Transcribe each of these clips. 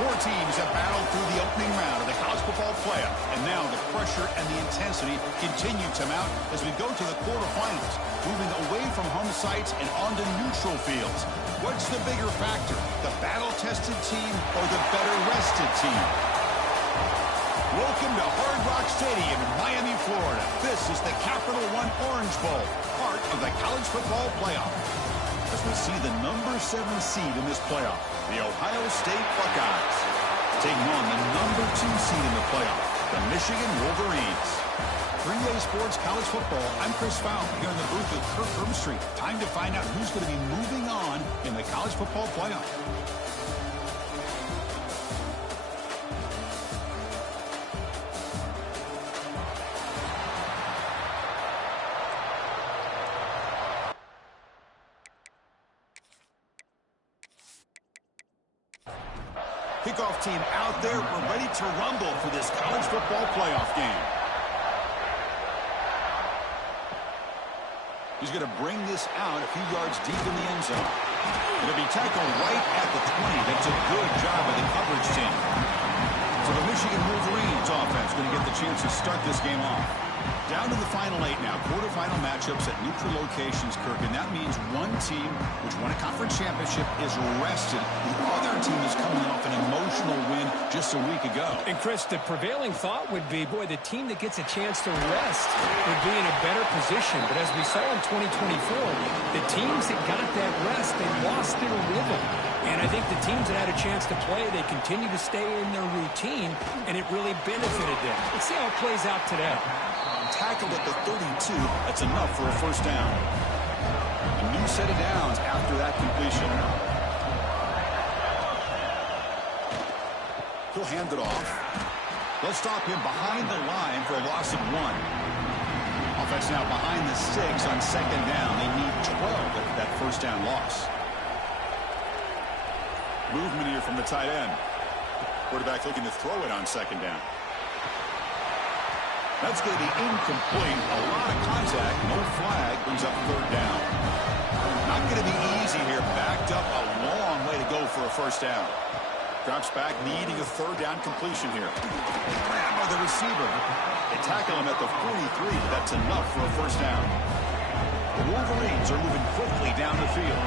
Four teams have battled through the opening round of the college football playoff, and now the pressure and the intensity continue to mount as we go to the quarterfinals, moving away from home sites and onto neutral fields. What's the bigger factor, the battle-tested team or the better-rested team? Welcome to Hard Rock Stadium in Miami, Florida. This is the Capital One Orange Bowl, part of the college football playoff. As we see the number 7 seed in this playoff, the Ohio State Buckeyes, taking on the number 2 seed in the playoff, the Michigan Wolverines. 3A Sports College Football, I'm Chris Fowler here in the booth with Kirk Herbstreit. Time to find out who's going to be moving on in the college football playoff. Kickoff team out there. We're ready to rumble for this college football playoff game. He's going to bring this out a few yards deep in the end zone. It'll be tackled right at the 20. That's a good job by the coverage team. So the Michigan Wolverines offense going to get the chance to start this game off. Down to the final 8 now. Quarterfinal matchups at neutral locations, Kirk. And that means one team, which won a conference championship, is rested. The other team is coming off an emotional win just a week ago. And, Chris, the prevailing thought would be, boy, the team that gets a chance to rest would be in a better position. But as we saw in 2024, the teams that got that rest, they lost their rhythm. And I think the teams that had a chance to play, they continue to stay in their routine, and it really benefited them. Let's see how it plays out today. Tackled at the 32. That's enough for a first down. A new set of downs after that completion. He'll hand it off. They'll stop him behind the line for a loss of 1. Offense now behind the 6 on second down. They need 12 after that first down loss. Movement here from the tight end. Quarterback looking to throw it on second down. That's going to be incomplete. A lot of contact. No flag. Brings up third down. Not going to be easy here. Backed up a long way to go for a first down. Drops back, needing a third down completion here. Grabbed by the receiver. They tackle him at the 43. That's enough for a first down. The Wolverines are moving quickly down the field.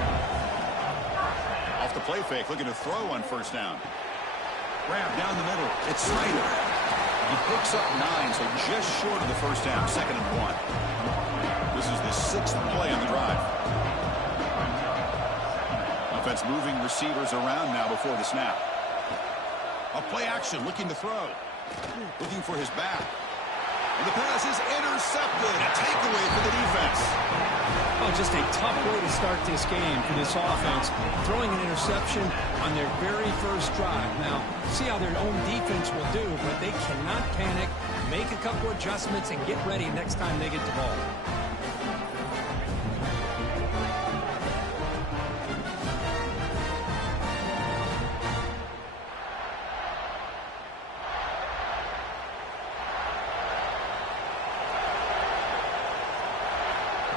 Off the play fake, looking to throw on first down. Grab down the middle. It's Snyder. He picks up 9, so just short of the first down. 2nd and 1. This is the 6th play on the drive. Offense moving receivers around now before the snap. A play action, looking to throw. Looking for his back. And the pass is intercepted. A takeaway for the defense. Oh, just a tough way to start this game for this offense. Throwing an interception on their very first drive. Now, see how their own defense will do, but they cannot panic, make a couple adjustments, and get ready next time they get the ball.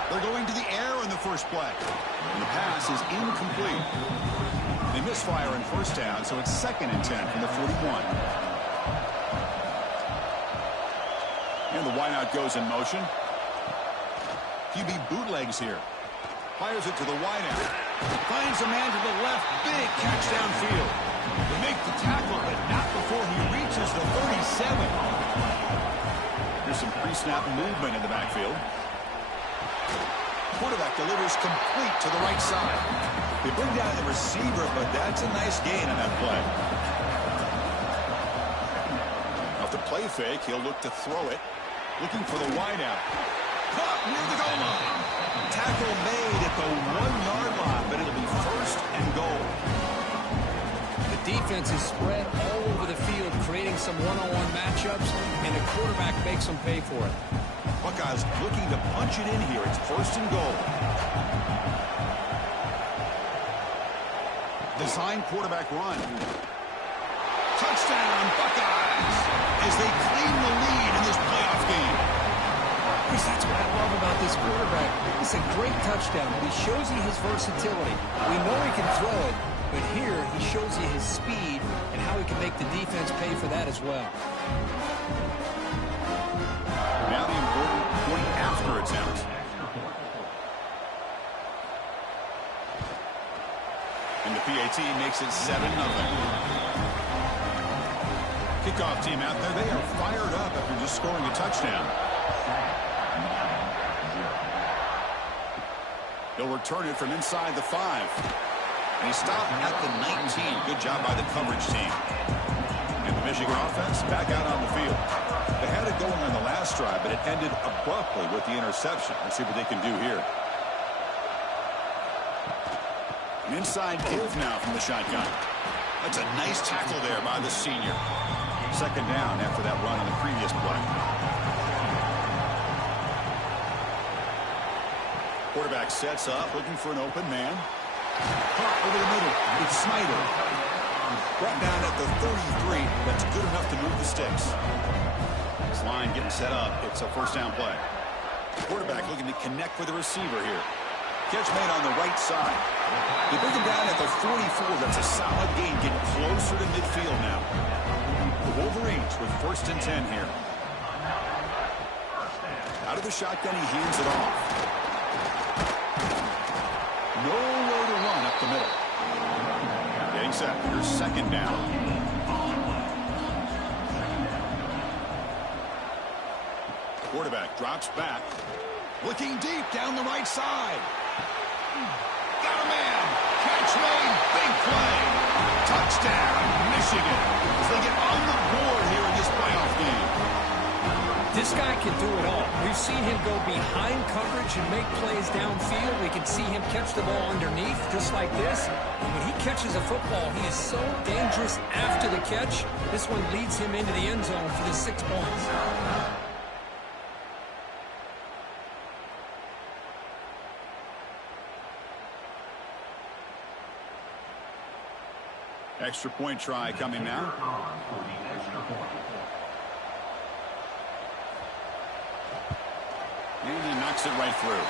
They're going to the air in the first play. And the pass is incomplete. They misfire in first down, so it's 2nd and 10 from the 41. And the wideout goes in motion. QB bootlegs here. Fires it to the wideout. Finds a man to the left. Big catch downfield. They make the tackle, but not before he reaches the 37. Here's some pre-snap movement in the backfield. Quarterback delivers complete to the right side. They bring down the receiver, but that's a nice gain on that play. Off the play fake, he'll look to throw it. Looking for the wideout. Caught near the goal line. Tackle made at the 1-yard line, but it'll be 1st and goal. The defense is spread all over the field, creating some one-on-one matchups, and the quarterback makes them pay for it. Buckeyes looking to punch it in here. It's 1st and goal. Design quarterback run. Touchdown, Buckeyes, as they claim the lead in this playoff game. Chris, that's what I love about this quarterback. It's a great touchdown, but he shows you his versatility. We know he can throw it, but here he shows you his speed and how he can make the defense pay for that as well. Now the important point after attempt. And the PAT makes it 7-0. Kickoff team out there, they are fired up after just scoring a touchdown. He'll return it from inside the 5. And he stopped at the 19. Good job by the coverage team. And the Michigan offense back out on the field. They had it going on the last drive, but it ended abruptly with the interception. Let's see what they can do here. An inside give now from the shotgun. That's a nice tackle there by the senior. Second down after that run on the previous play. Quarterback sets up, looking for an open man. Caught over the middle. It's Snyder. Brought down at the 33. That's good enough to move the sticks. This line getting set up. It's a first down play. Quarterback looking to connect with the receiver here. Catch made on the right side. They bring him down at the 44. That's a solid gain, getting closer to midfield now. The Wolverines with 1st and 10 here. Out of the shotgun, he hands it off. Nowhere to run up the middle. Getting set. Here's 2nd down. Quarterback drops back. Looking deep down the right side. Got a man. Catch made. Big play. Touchdown, Michigan. As they get on the board here in this playoff game. This guy can do it all. We've seen him go behind coverage and make plays downfield. We can see him catch the ball underneath just like this. And when he catches a football, he is so dangerous after the catch. This one leads him into the end zone for the 6 points. Extra point try coming now. And he knocks it right through.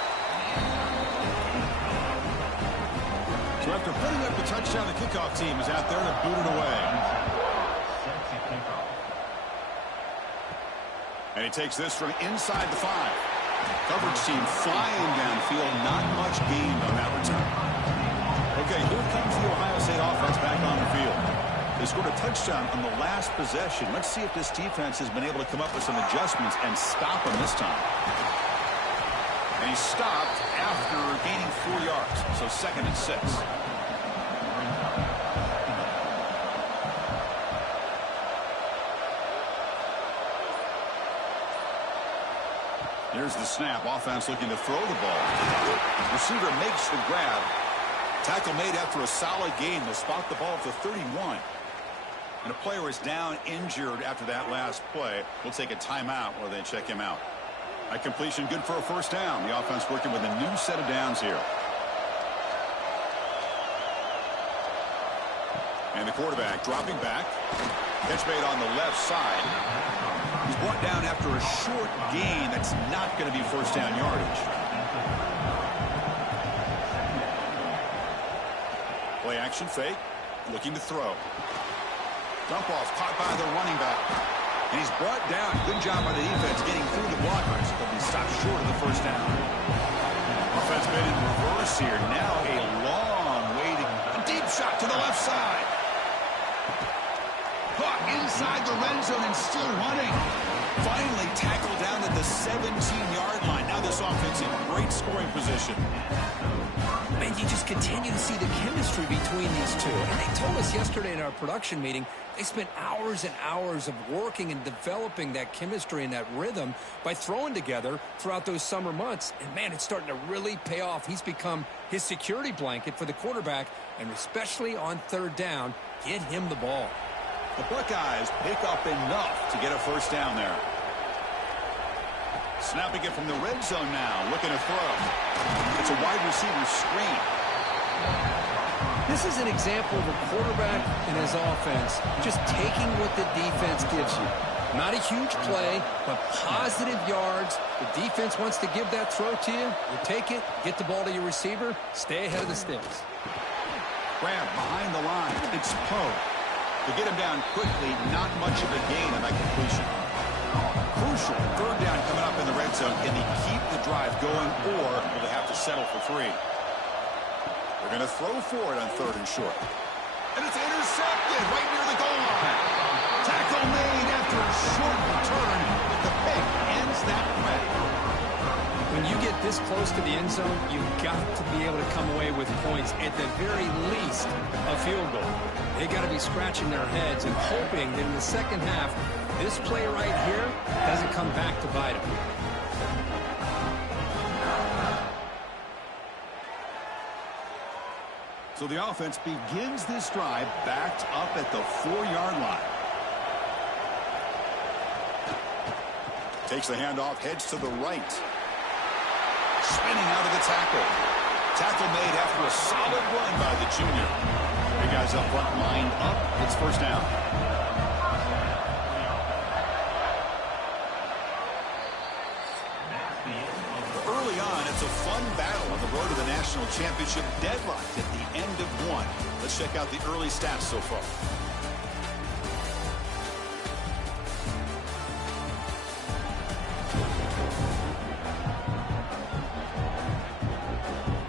So after putting up the touchdown, the kickoff team is out there to boot it away. And he takes this from inside the 5. Coverage team flying downfield. Not much gained on that return. Okay, here comes the Ohio State offense back on the field. They scored a touchdown on the last possession. Let's see if this defense has been able to come up with some adjustments and stop them this time. And he stopped after gaining 4 yards, so 2nd and 6. Here's the snap. Offense looking to throw the ball. Receiver makes the grab. Tackle made after a solid gain. They'll spot the ball at the 31. And a player is down injured after that last play. We'll take a timeout while they check him out. A completion good for a first down. The offense working with a new set of downs here. And the quarterback dropping back. Catch made on the left side. He's brought down after a short gain. That's not going to be first down yardage. Play action fake. Looking to throw. Dump off caught by the running back. And he's brought down. Good job by the defense getting through the blockers. But he stopped short of the first down. Offense made in reverse here. Now a long way to a deep shot to the left side. Caught inside the red zone and still running. Finally tackled down at the 17-yard line. Now this offense in great scoring position. Man, you just continue to see the chemistry between these two. And they told us yesterday in our production meeting, they spent hours and hours of working and developing that chemistry and that rhythm by throwing together throughout those summer months. And, man, it's starting to really pay off. He's become his security blanket for the quarterback, and especially on 3rd down, get him the ball. The Buckeyes pick up enough to get a first down there. Snapping it from the red zone now, looking to throw. It's a wide receiver screen. This is an example of a quarterback and his offense just taking what the defense gives you. Not a huge play, but positive yards. The defense wants to give that throw to you. You take it, get the ball to your receiver, stay ahead of the sticks. Grab behind the line. It's Poe. To get him down quickly, not much of a gain on that completion. Crucial third down coming up in the red zone. Can he keep the drive going, or will they have to settle for 3? They're going to throw for it on 3rd and short. And it's intercepted right near the goal line. Tackle made after a short return, but the pick ends that play. When you get this close to the end zone, you've got to be able to come away with points, at the very least, a field goal. They got to be scratching their heads and hoping that in the second half, this play right here doesn't come back to bite them. So the offense begins this drive backed up at the 4-yard line. Takes the handoff, heads to the right. Spinning out of the tackle. Tackle made after a solid run by the junior. Big guys up front, lined up. It's first down. Early on, it's a fun battle on the road to the national championship, deadlocked at the end of 1. Let's check out the early stats so far.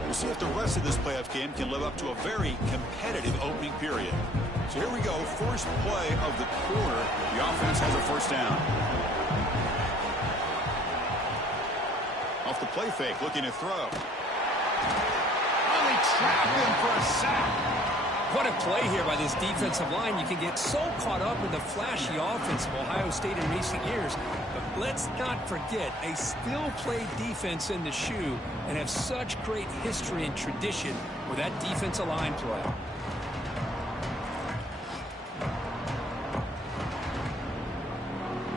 We'll see if the rest of this playoff game can live up to a very competitive opening period. So here we go, first play of the quarter. The offense has a first down. Off the play fake, looking to throw. Oh, they trap him for a sack. What a play here by this defensive line. You can get so caught up in the flashy offense of Ohio State in recent years. But let's not forget, they still play defense in the shoe and have such great history and tradition with that defensive line play.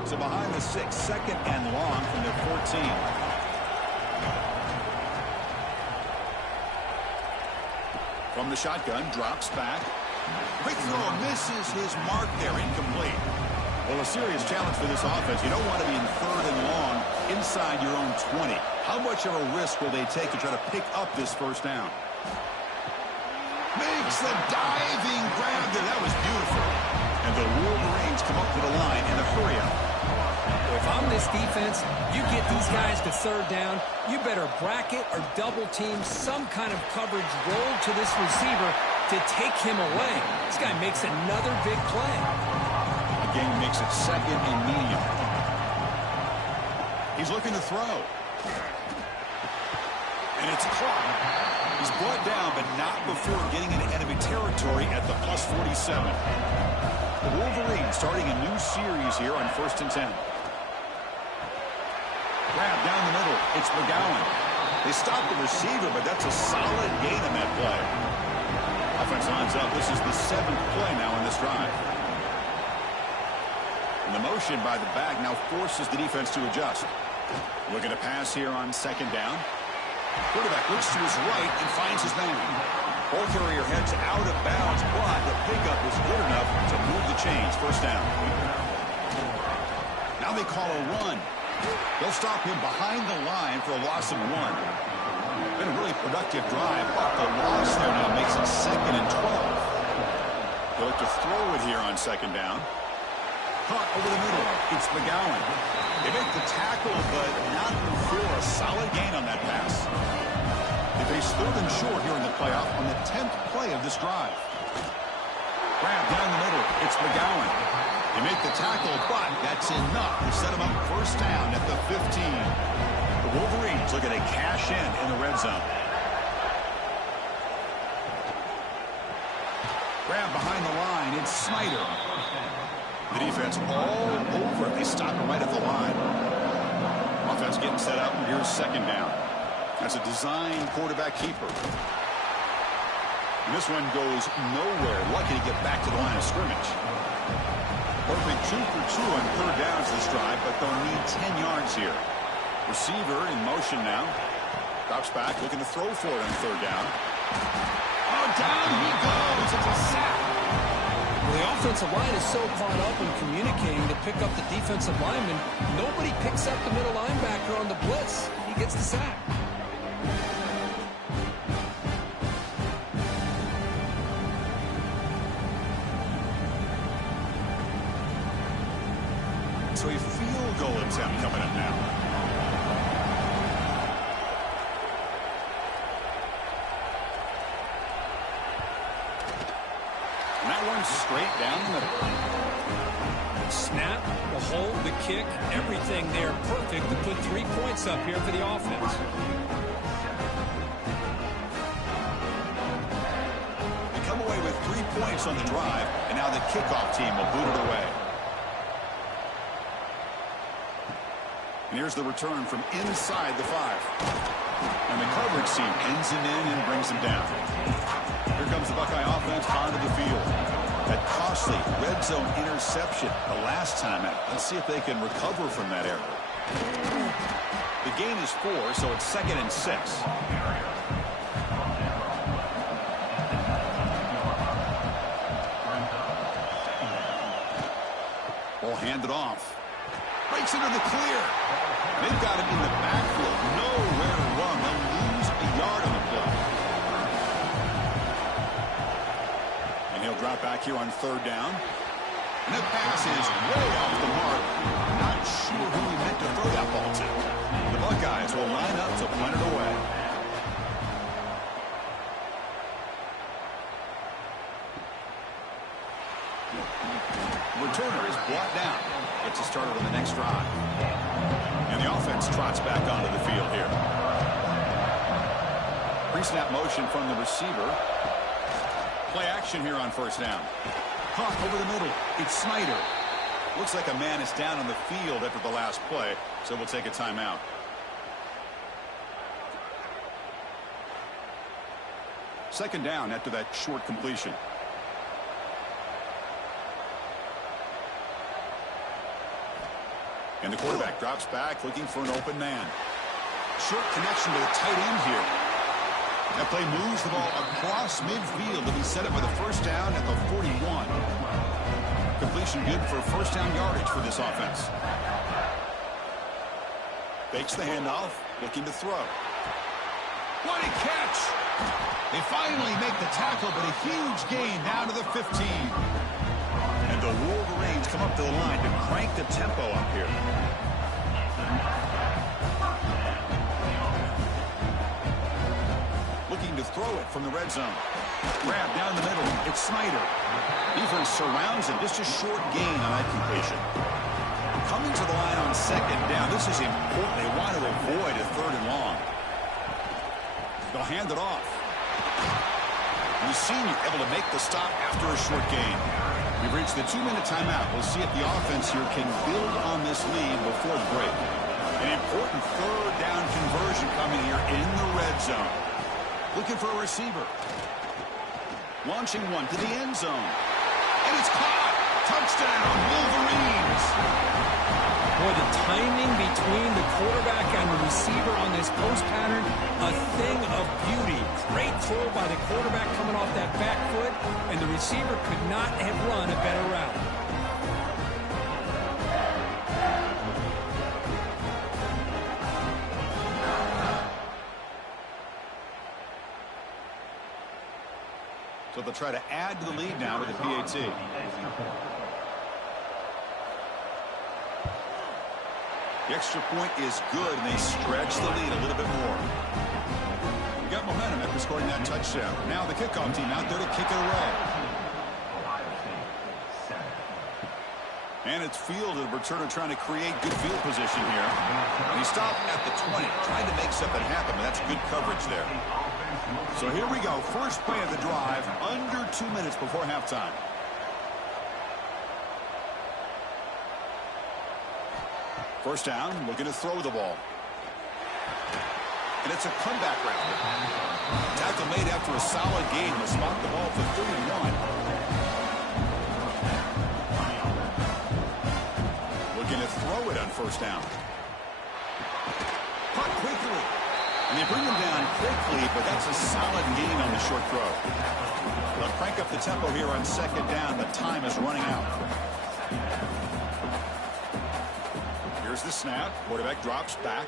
So behind the 6, second and long from their 14. From the shotgun, drops back. Quick throw, misses his mark there, incomplete. Well, a serious challenge for this offense. You don't want to be in 3rd and long inside your own 20. How much of a risk will they take to try to pick up this first down? Makes the diving grab there. That was beautiful. And the Wolverines come up to the line in a hurry-up. If I'm this defense, you get these guys to 3rd down, you better bracket or double team some kind of coverage roll to this receiver to take him away. This guy makes another big play. The game makes it 2nd and medium. He's looking to throw. And it's caught. He's brought down, but not before getting into enemy territory at the +47. The Wolverines starting a new series here on 1st and 10. Grab down the middle. It's McGowan. They stop the receiver, but that's a solid gain on that play. Offense lines up. This is the 7th play now in this drive. And the motion by the back now forces the defense to adjust. Looking to pass here on 2nd down. Quarterback looks to his right and finds his man. Ball carrier heads out of bounds, but the pickup was good enough to move the chains. First down. Now they call a run. They'll stop him behind the line for a loss of 1. Been a really productive drive, but the loss there now makes it 2nd and 12. They'll look to throw it here on 2nd down. Caught over the middle. It's McGowan. They make the tackle, but not before a solid gain on that pass. They face 3rd and short here in the playoff on the 10th play of this drive. Grab down the middle. It's McGowan. They make the tackle, but that's enough to set them up first down at the 15. The Wolverines looking to cash in the red zone. Grab behind the line. It's Snyder. The defense all over. They stop him right at the line. Offense getting set up. Here's 2nd down. That's a design quarterback keeper. And this one goes nowhere. Lucky to get back to the line of scrimmage. Perfect 2 for 2 on 3rd downs this drive, but they'll need 10 yards here. Receiver in motion now. Drops back, looking to throw for it on 3rd down. Oh, down he goes. It's a sack. Well, the offensive line is so caught up in communicating to pick up the defensive lineman, nobody picks up the middle linebacker on the blitz. He gets the sack. goal attempt coming up now. And that one's straight down the middle. Snap, the hold, the kick, everything there perfect to put 3 points up here for the offense. They come away with 3 points on the drive, and now the kickoff team will boot it away. And here's the return from inside the 5. And the coverage team ends him in and brings him down. Here comes the Buckeye offense onto the field. That costly red zone interception the last time out. Let's see if they can recover from that error. The gain is 4, so it's 2nd and 6. Ball handed off. Breaks into the clear. They've got him in the backfield. Nowhere to run. They'll lose a yard on the play. And he'll drop back here on 3rd down. And that pass is way off the mark. Not sure who he meant to throw that ball to. The Buckeyes will line up to punt it away. Returner is brought down. Gets us started on the next drive. And the offense trots back onto the field here. Pre-snap motion from the receiver. Play action here on 1st down. Hawk over the middle. It's Snyder. Looks like a man is down on the field after the last play, so we'll take a timeout. Second down after that short completion. And the quarterback drops back looking for an open man. Short connection to the tight end here. That play moves the ball across midfield to be set up for the 1st down at the 41. Completion good for 1st down yardage for this offense. Fakes the handoff, looking to throw. What a catch! They finally make the tackle, but a huge gain down to the 15. And the Wolverines come up to the line to crank the tempo up here. Looking to throw it from the red zone. Grab down the middle. It's Snyder. Defense surrounds him. Just a short gain on that completion. Coming to the line on 2nd down. This is important. They want to avoid a 3rd and long. They'll hand it off. The senior able to make the stop after a short gain. We've reached the 2-minute timeout. We'll see if the offense here can build on this lead before the break. An important 3rd down conversion coming here in the red zone. Looking for a receiver. Launching one to the end zone. And it's caught. Touchdown, Wolverines. Boy, the timing between the quarterback and the receiver on this post pattern, a thing of beauty. Great throw by the quarterback coming off that back foot, and the receiver could not have run a better route. So they'll try to add to the lead now with the PAT. The extra point is good, and they stretch the lead a little bit more. We got momentum after scoring that touchdown. Now the kickoff team out there to kick it away. And it's fielded. Returner trying to create good field position here. And he stopped at the 20, trying to make something happen, but that's good coverage there. So here we go. First play of the drive, under 2 minutes before halftime. First down, looking to throw the ball. And it's a comeback round. Tackle made after a solid gain. Will spot the ball for 31. Looking to throw it on 1st down. Caught quickly. And they bring him down quickly, but that's a solid gain on the short throw. They'll crank up the tempo here on 2nd down. The time is running out. Here's the snap. Quarterback drops back.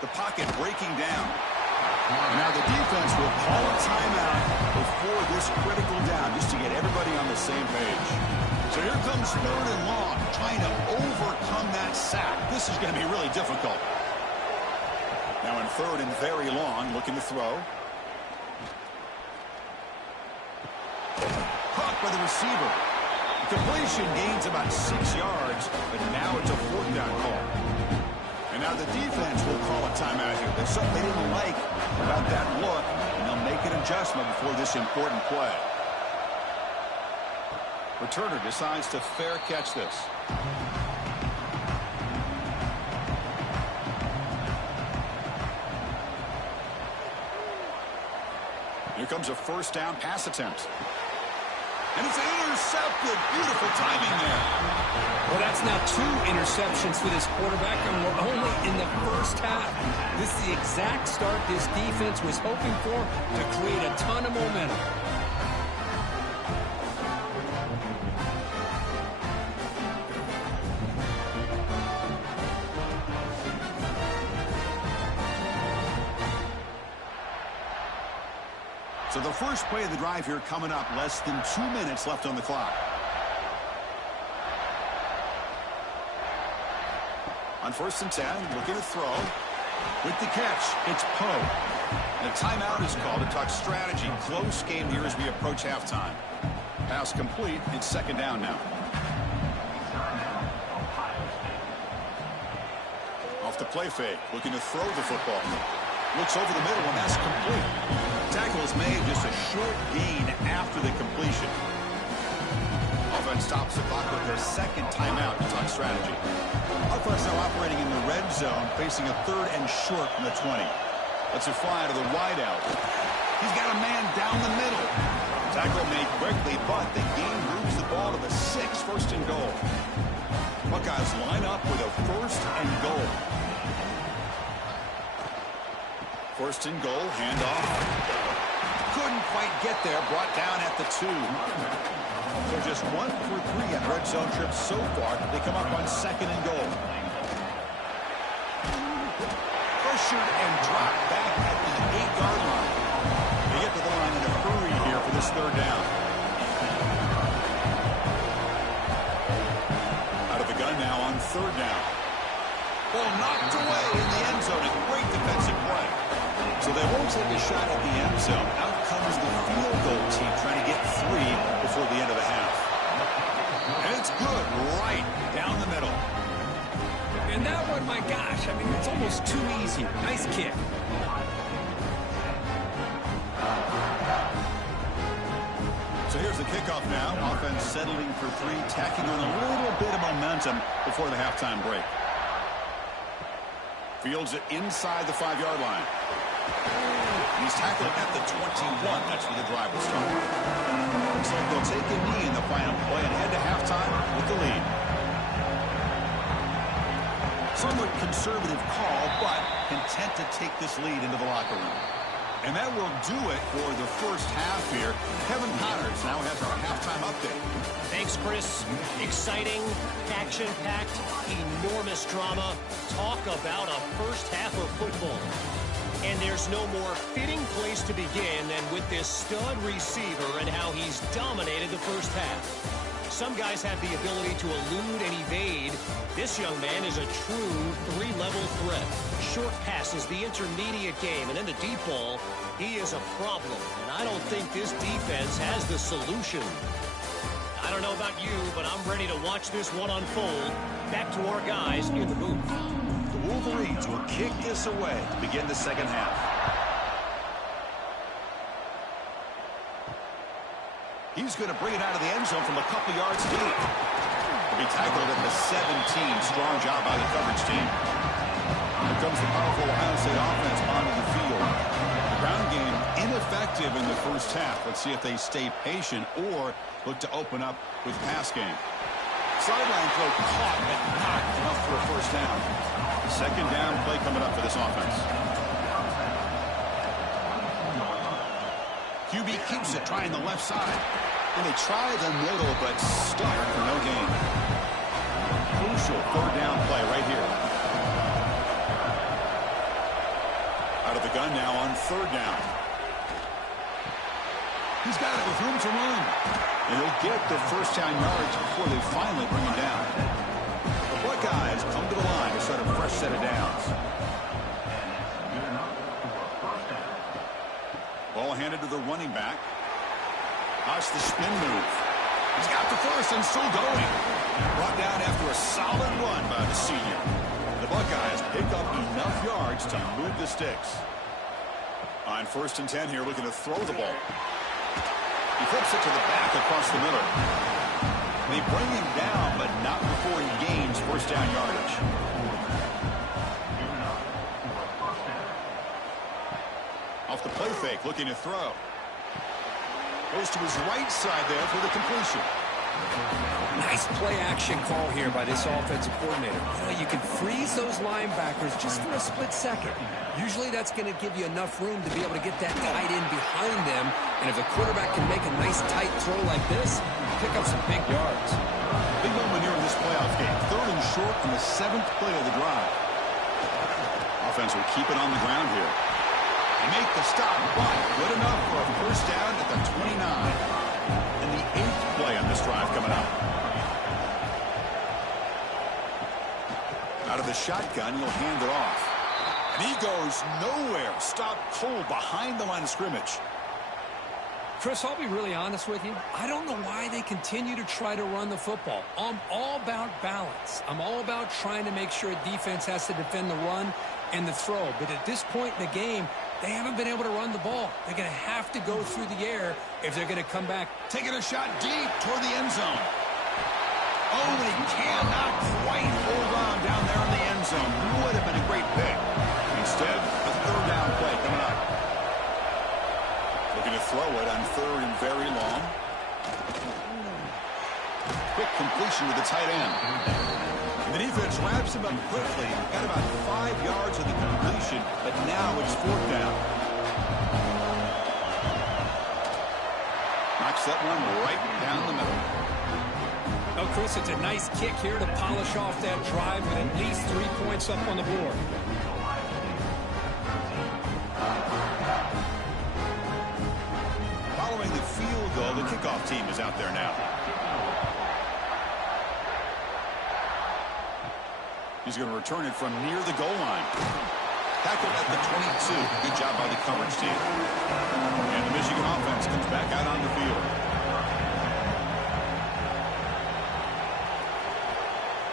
The pocket breaking down. And now the defense will call a timeout before this critical down, just to get everybody on the same page. So here comes 3rd and long, trying to overcome that sack. This is going to be really difficult. Now in 3rd and very long, looking to throw. Caught by the receiver. The completion gains about 6 yards, but now it's a 4th down call. And now the defense will call a timeout here. There's something they didn't like about that look, and they'll make an adjustment before this important play. Returner decides to fair catch this. Here comes a 1st down pass attempt. And it's intercepted. Beautiful timing there. Well, that's now 2 interceptions for this quarterback, and we're only in the first half. This is the exact start this defense was hoping for to create a ton of momentum. So the first play of the drive here coming up, less than 2 minutes left on the clock. On 1st and 10, looking to throw. With the catch, it's Poe. And a timeout is called to talk strategy. Close game here as we approach halftime. Pass complete. It's 2nd down now. Off the play fake, looking to throw the football. Looks over the middle, and that's complete. Tackle is made, just a short gain after the completion. Offense stops the clock with their 2nd timeout to talk strategy. Offense now operating in the red zone, facing a 3rd and short from the 20. Let's it fly to the wideout. He's got a man down the middle. Tackle made quickly, but the game moves the ball to the 6, 1st and goal. Buckeyes line up with a 1st and goal. 1st and goal, handoff. Couldn't quite get there, brought down at the 2. They're just 1 for 3 on red zone trips so far. They come up on 2nd and goal. Pressured and dropped back at the 8-yard line. They get to the line in a hurry here for this 3rd down. Out of the gun now on 3rd down. Ball knocked away in the end zone. A great defensive play. So they won't take a shot at the end zone. Out comes the field goal team trying to get 3 before the end of the half. And it's good right down the middle. And that one, my gosh, I mean, it's almost too easy. Nice kick. So here's the kickoff now. Offense settling for 3, tacking on a little bit of momentum before the halftime break. Fields it inside the 5-yard line. He's tackled at the 21. That's where the drive will start. Looks like they'll take a knee in the final play and head to halftime with the lead. Somewhat conservative call, but content to take this lead into the locker room. And that will do it for the first half here. Kevin Connors now has our halftime update. Thanks, Chris. Exciting, action-packed, enormous drama. Talk about a first half of football. And there's no more fitting place to begin than with this stud receiver and how he's dominated the first half. Some guys have the ability to elude and evade. This young man is a true 3-level threat. Short passes, the intermediate game, and then the deep ball. He is a problem, and I don't think this defense has the solution. I don't know about you, but I'm ready to watch this one unfold. Back to our guys in the booth. The Wolverines will kick this away to begin the second half. He's going to bring it out of the end zone from a couple yards deep. He'll be tackled at the 17. Strong job by the coverage team. Here comes the powerful Ohio State offense onto the field. The ground game ineffective in the first half. Let's see if they stay patient or look to open up with pass game. Sideline throw caught, but not enough for a first down. Second down play coming up for this offense. QB keeps it, trying the left side. And they try the middle, but stuck for no gain. Crucial third down play right here. Out of the gun now on third down. He's got it with room to run. And he'll get the first down yards before they finally bring him down. The Buckeyes come to the line to start a fresh set of downs. Ball handed to the running back. Watch the spin move. He's got the first and still going. Brought down after a solid run by the senior. The Buckeyes pick up enough yards to move the sticks. On 1st and 10 here, looking to throw the ball. He flips it to the back across the middle. They bring him down, but not before he gains first down yardage. Off the play fake, looking to throw. Goes to his right side there for the completion. Nice play action call here by this offensive coordinator. You can freeze those linebackers just for a split second. Usually that's going to give you enough room to be able to get that tight end behind them. And if the quarterback can make a nice tight throw like this, pick up some big yards. Big moment here in this playoff game. 3rd and short on the 7th play of the drive. Offense will keep it on the ground here. They make the stop, but good enough for a first down at the 29. And the 8th play on this drive coming up. Out of the shotgun, he'll hand it off. And he goes nowhere. Stop cold behind the line of scrimmage. Chris, I'll be really honest with you. I don't know why they continue to try to run the football. I'm all about balance. I'm all about trying to make sure a defense has to defend the run and the throw. But at this point in the game, they haven't been able to run the ball. They're going to have to go through the air if they're going to come back. Taking a shot deep toward the end zone. Oh, they cannot quite hold on down there in the end zone. Would have been a great pick. Instead, a 3rd down play coming up. Looking to throw it on 3rd and very long. Quick completion to the tight end. And the defense wraps him up quickly. Got about 5 yards of the completion, but now it's 4th down. Knocks that one right down the middle. Oh, Chris, it's a nice kick here to polish off that drive with at least 3 points up on the board. Following the field goal, the kickoff team is out there now. He's going to return it from near the goal line. Tackled at the 22. Good job by the coverage team. And the Michigan offense comes back out on the field.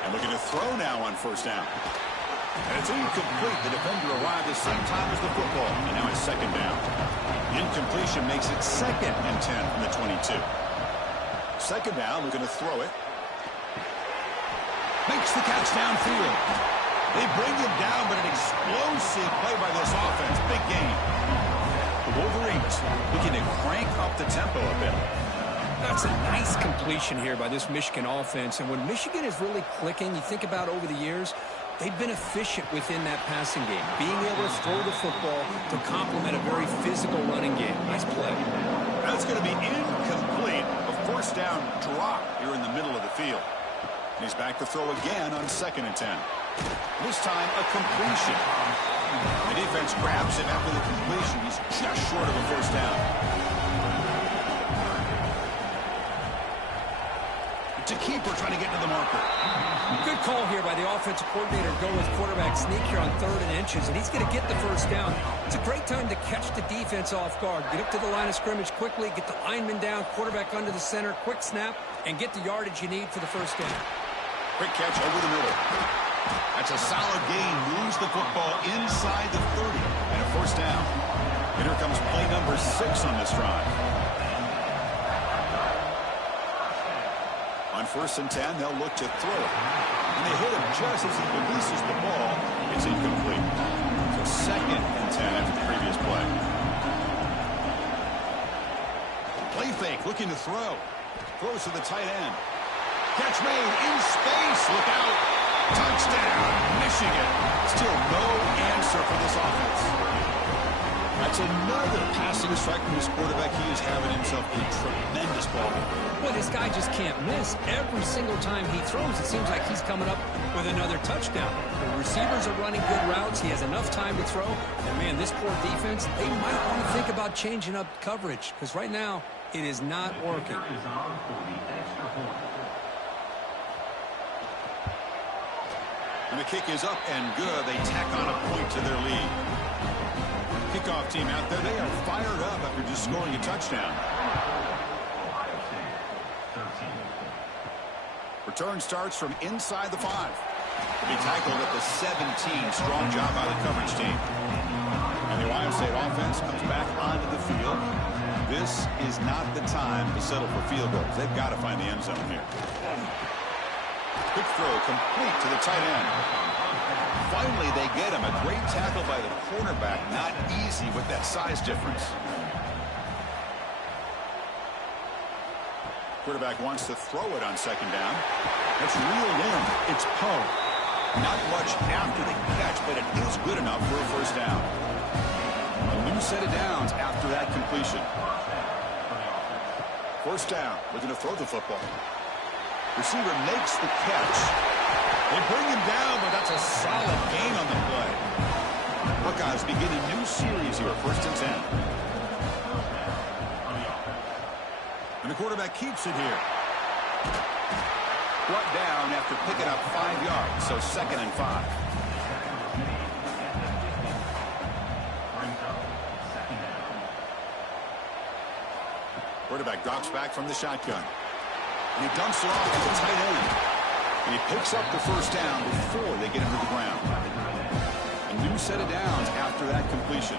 And looking to throw now on 1st down. And it's incomplete. The defender arrived the same time as the football. And now it's 2nd down. Incompletion makes it 2nd and 10 from the 22. 2nd down, looking to throw it. Makes the catch downfield. They bring him down, but an explosive play by this offense. Big game. The Wolverines looking to crank up the tempo a bit. That's a nice completion here by this Michigan offense. And when Michigan is really clicking, you think about over the years, they've been efficient within that passing game, being able to throw the football to complement a very physical running game. Nice play. That's going to be incomplete. A 1st down drop here in the middle of the field. He's back to throw again on 2nd and 10. This time, a completion. The defense grabs him after the completion. He's just short of a 1st down. To keeper trying to get to the marker. Good call here by the offensive coordinator. Go with quarterback sneak here on 3rd and inches, and he's going to get the 1st down. It's a great time to catch the defense off guard. Get up to the line of scrimmage quickly, get the lineman down, quarterback under the center, quick snap, and get the yardage you need for the 1st down. Quick catch over the middle. That's a solid gain. Moves the football inside the 30 and a 1st down. And here comes play number 6 on this drive. On 1st and 10, they'll look to throw it. And they hit him just as he releases the ball. It's incomplete. So 2nd and 10 after the previous play. Play fake, looking to throw. Throws to the tight end. Catch made in space. Look out. Touchdown, Michigan. Still no answer for this offense. That's It's another passing strike from this quarterback. He is having himself a tremendous ball game. Well, this guy just can't miss. Every single time he throws, it seems like he's coming up with another touchdown. The receivers are running good routes. He has enough time to throw. And, man, this poor defense, they might want to think about changing up coverage because right now it is not working. And the kick is up and good. They tack on a point to their lead. Kickoff team out there. They are fired up after just scoring a touchdown. Return starts from inside the 5. To be tackled at the 17. Strong job by the coverage team. And the Ohio State offense comes back onto the field. This is not the time to settle for field goals. They've got to find the end zone here. Quick throw complete to the tight end. Finally, they get him. A great tackle by the cornerback. Not easy with that size difference. Quarterback wants to throw it on second down. That's reeled in. It's Poe. Not much after the catch, but it is good enough for a first down. A new set of downs after that completion. First down. Looking to throw the football. Receiver makes the catch. They bring him down, but that's a solid gain on the play. Buckeyes begin a new series here, 1st and 10. And the quarterback keeps it here. Brought down after picking up 5 yards, so 2nd and 5. Quarterback drops back from the shotgun. And he dumps it off to the tight end. And he picks up the first down before they get him to the ground. A new set of downs after that completion.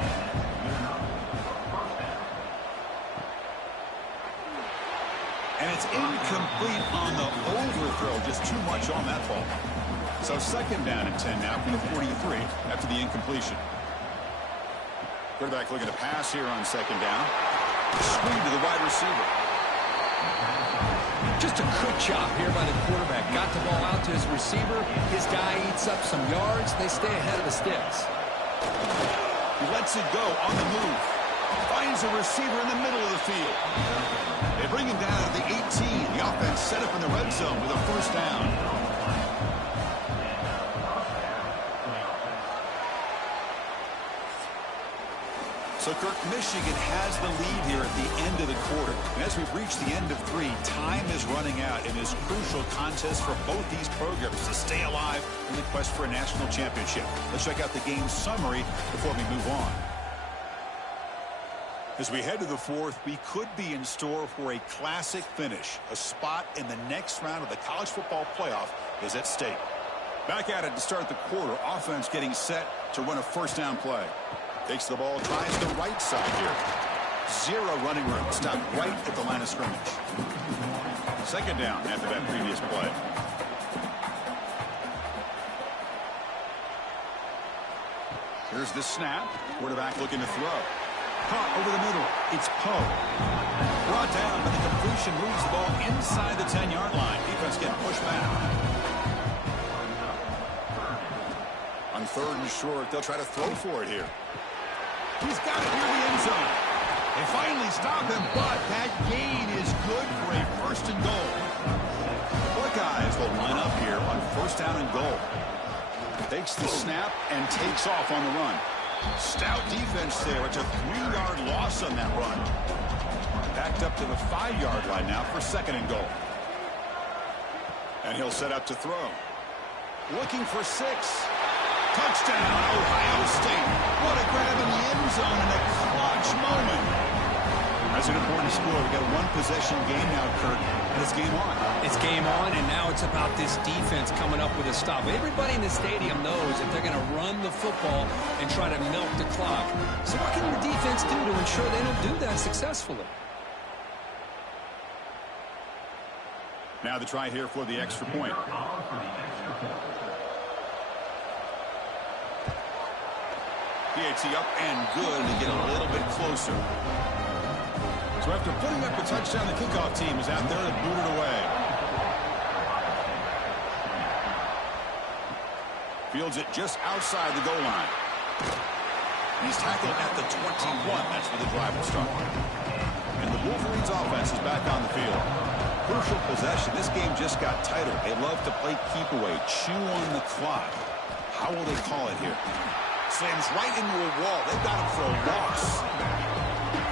And it's incomplete on the overthrow. Just too much on that ball. So 2nd down and 10 now from the 43 after the incompletion. Quarterback looking to pass here on 2nd down. Screen to the wide receiver. Just a good job here by the quarterback. Got the ball out to his receiver. His guy eats up some yards. They stay ahead of the sticks. He lets it go on the move. Finds a receiver in the middle of the field. They bring him down to the 18. The offense set up in the red zone with a first down. So, Kirk, Michigan has the lead here at the end of the quarter. And as we've reached the end of 3, time is running out in this crucial contest for both these programs to stay alive in the quest for a national championship. Let's check out the game summary before we move on. As we head to the 4th, we could be in store for a classic finish. A spot in the next round of the college football playoff is at stake. Back at it to start the quarter. Offense getting set to run a first down play. Takes the ball, tries the right side here. 0 running room. Stopped right at the line of scrimmage. 2nd down after that previous play. Here's the snap. Quarterback looking to throw. Caught over the middle. It's Poe. Brought down, but the completion moves the ball inside the 10-yard line. Defense getting pushed back. On 3rd and short, they'll try to throw for it here. He's got it near the end zone. They finally stop him, but that gain is good for a 1st and goal. The Buckeyes will line up here on 1st down and goal. Takes the snap and takes off on the run. Stout defense there. It's a 3-yard loss on that run. Backed up to the 5-yard line now for 2nd and goal. And he'll set up to throw. Looking for 6. Touchdown, Ohio State. What a grab in the end zone in a clutch moment. That's an important score. We've got a 1-possession game now, Kirk, and it's game on. It's game on, and now it's about this defense coming up with a stop. Everybody in the stadium knows that they're going to run the football and try to milk the clock. So what can your defense do to ensure they don't do that successfully? Now the try here for the extra point. PAT up and good to get a little bit closer. So after putting up a touchdown, the kickoff team is out there to boot it away. Fields it just outside the goal line. He's tackled at the 21. That's where the drive will start. And the Wolverines offense is back on the field. Crucial possession. This game just got tighter. They love to play keep away, chew on the clock. How will they call it here? Slams right into a wall. They've got him for a loss.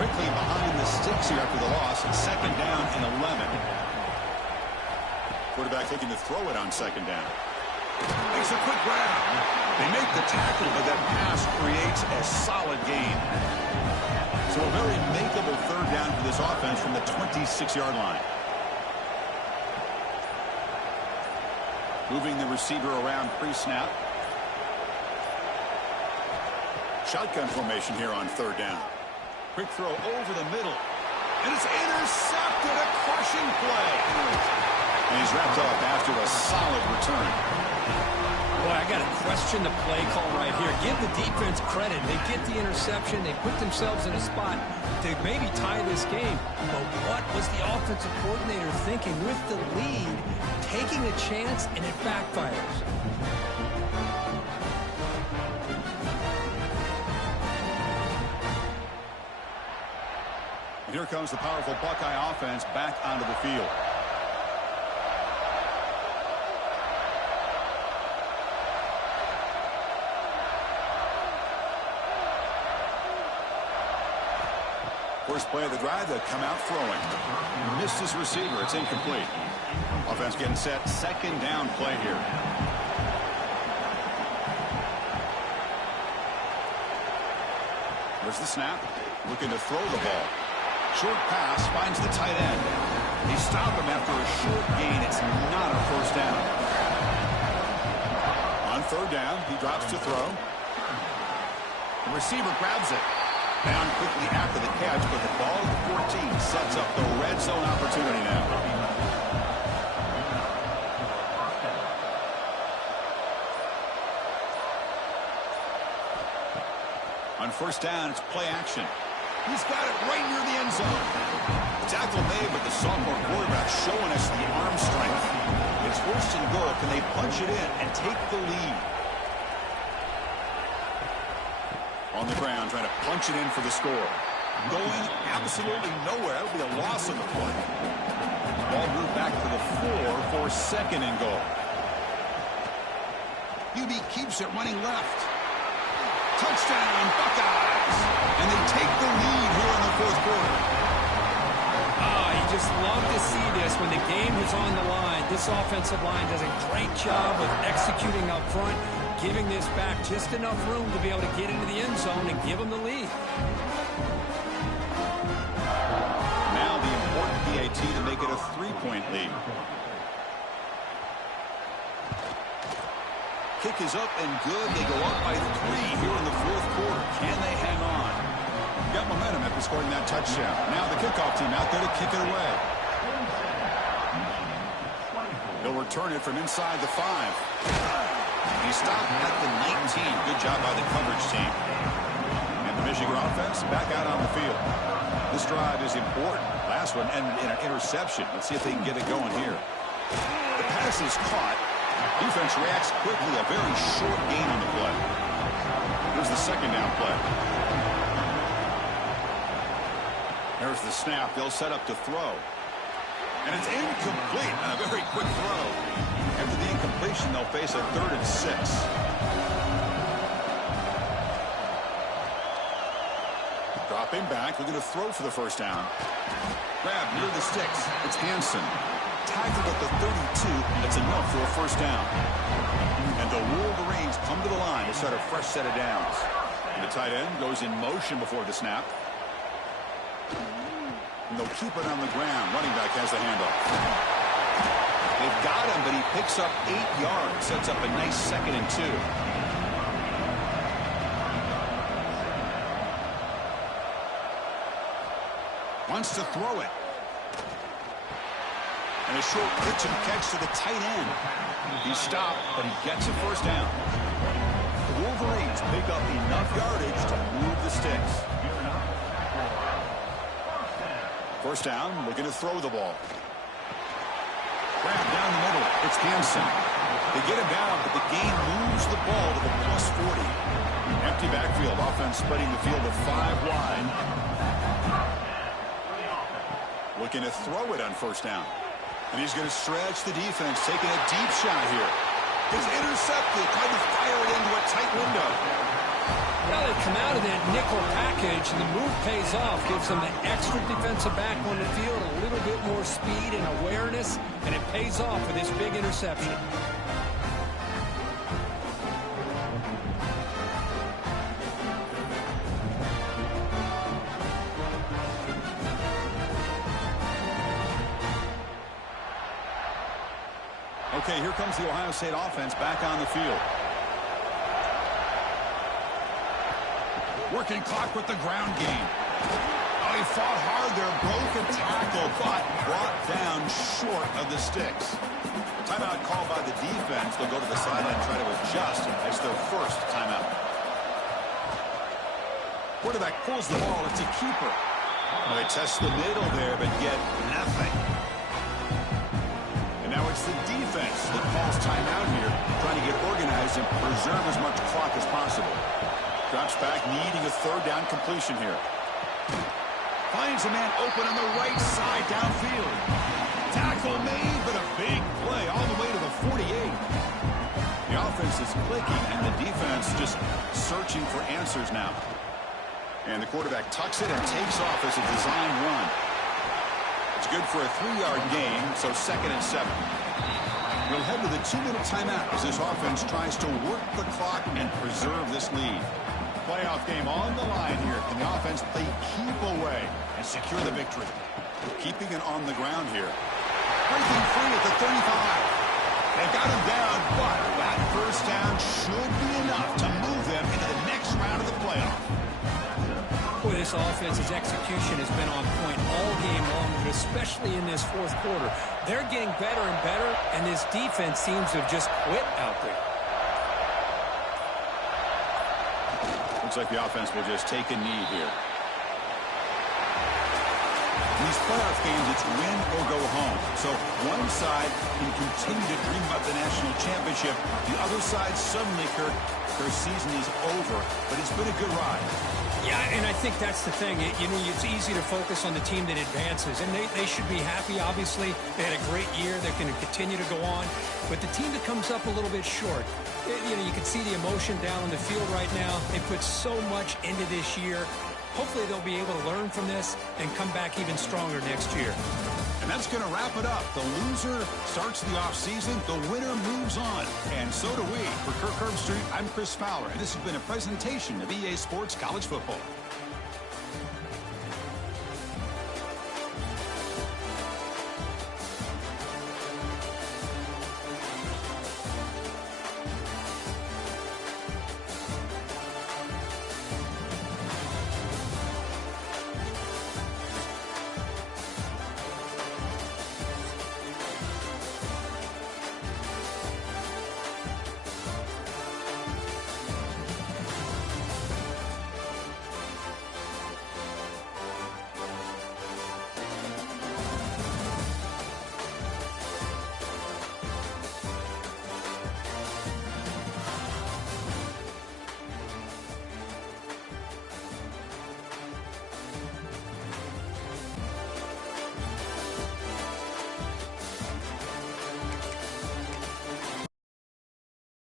Quickly behind the sticks here after the loss. And second down and 11. Quarterback looking to throw it on second down. Makes a quick grab. They make the tackle, but that pass creates a solid gain. So a very makeable third down for this offense from the 26-yard line. Moving the receiver around pre-snap. Shotgun formation here on third down. Quick throw over the middle. And it's intercepted. A crushing play. And he's wrapped up after a solid return. Boy, I got to question the play call right here. Give the defense credit. They get the interception. They put themselves in a spot to maybe tie this game. But what was the offensive coordinator thinking with the lead, taking a chance, and it backfires? Here comes the powerful Buckeye offense back onto the field. First play of the drive, they'll come out throwing. Missed his receiver. It's incomplete. Offense getting set. Second down play here. There's the snap. Looking to throw the ball. Short pass finds the tight end. He stopped him after a short gain. It's not a first down. On third down, he drops to throw. The receiver grabs it. Down quickly after the catch, but the ball at the 14 sets up the red zone opportunity now. On first down, it's play action. He's got it right near the end zone. Tackle made, but the sophomore quarterback showing us the arm strength. It's first and goal. Can they punch it in and take the lead? On the ground, trying to punch it in for the score. Going absolutely nowhere. That would be a loss on the play. Ball moved back to the 4 for second and goal. UB keeps it running left. Touchdown, Buckeyes! And they take the lead here in the fourth quarter. You just love to see this when the game is on the line. This offensive line does a great job of executing up front, giving this back just enough room to be able to get into the end zone and give them the lead. Now the important PAT to make it a 3-point lead. Kick is up and good. They go up by 3 here in the fourth quarter. Can they hang on? Got momentum after scoring that touchdown. Now the kickoff team out there to kick it away. They'll return it from inside the 5. He stopped at the 19. Good job by the coverage team. And the Michigan offense back out on the field. This drive is important. Last one ended in an interception. Let's see if they can get it going here. The pass is caught. Defense reacts quickly. A very short gain on the play. Here's the second down play. There's the snap. They'll set up to throw. And it's incomplete on a very quick throw. After the incompletion, they'll face a 3rd and 6. Dropping back. Looking to throw for the first down. Grab near the sticks. It's Hansen. Tackled at the 32. That's enough for a first down. And the Wolverines come to the line to start a fresh set of downs. And the tight end goes in motion before the snap. And they'll keep it on the ground. Running back has the handoff. They've got him, but he picks up 8 yards. Sets up a nice 2nd and 2. Wants to throw it. And a short pitch and catch to the tight end. He stopped, but he gets a first down. The Wolverines pick up enough yardage to move the sticks. First down, looking to throw the ball. Grab down the middle. It's Hansen. They get him down, but the game moves the ball to the +40. Empty backfield. Offense splitting the field to 5 wide. Looking to throw it on first down. And he's going to stretch the defense, taking a deep shot here. It's intercepted, trying to fire it into a tight window. Well, they come out of that nickel package, and the move pays off. Gives them an extra defensive back on the field, a little bit more speed and awareness, and it pays off with this big interception. Okay, here comes the Ohio State offense back on the field. Working clock with the ground game. Oh, he fought hard there, broke a tackle, but brought down short of the sticks. Timeout called by the defense. They'll go to the sideline and try to adjust. That's their first timeout. Quarterback pulls the ball. It's a keeper. Well, they test the middle there, but get nothing. And now it's the defense that calls timeout here, trying to get organized and preserve as much clock as possible. Drops back, needing a third down completion here. Finds a man open on the right side downfield. Tackle made, but a big play all the way to the 48. The offense is clicking, and the defense just searching for answers now. And the quarterback tucks it and takes off as a design run. It's good for a 3-yard gain, so 2nd and 7. We'll head to the 2-minute timeout as this offense tries to work the clock and preserve this lead. Playoff game on the line here. Can the offense play keep away and secure the victory? Keeping it on the ground here. Breaking free at the 35. They got him down, but that first down should be enough to move them into the next round of the playoff. Boy, this offense's execution has been on point all game long, but especially in this fourth quarter. They're getting better and better, and this defense seems to have just quit out there. Looks like the offense will just take a knee here. In these playoff games, it's win or go home. So one side can continue to dream about the national championship. The other side suddenly, Kirk, their season is over. But it's been a good ride. Yeah, and I think that's the thing. You know, it's easy to focus on the team that advances, and they should be happy, obviously. They had a great year. They're going to continue to go on. But the team that comes up a little bit short, you know, you can see the emotion down on the field right now. They put so much into this year. Hopefully they'll be able to learn from this and come back even stronger next year. And that's going to wrap it up. The loser starts the offseason. The winner moves on. And so do we. For Kirk Herbstreit, I'm Chris Fowler. And this has been a presentation of EA Sports College Football.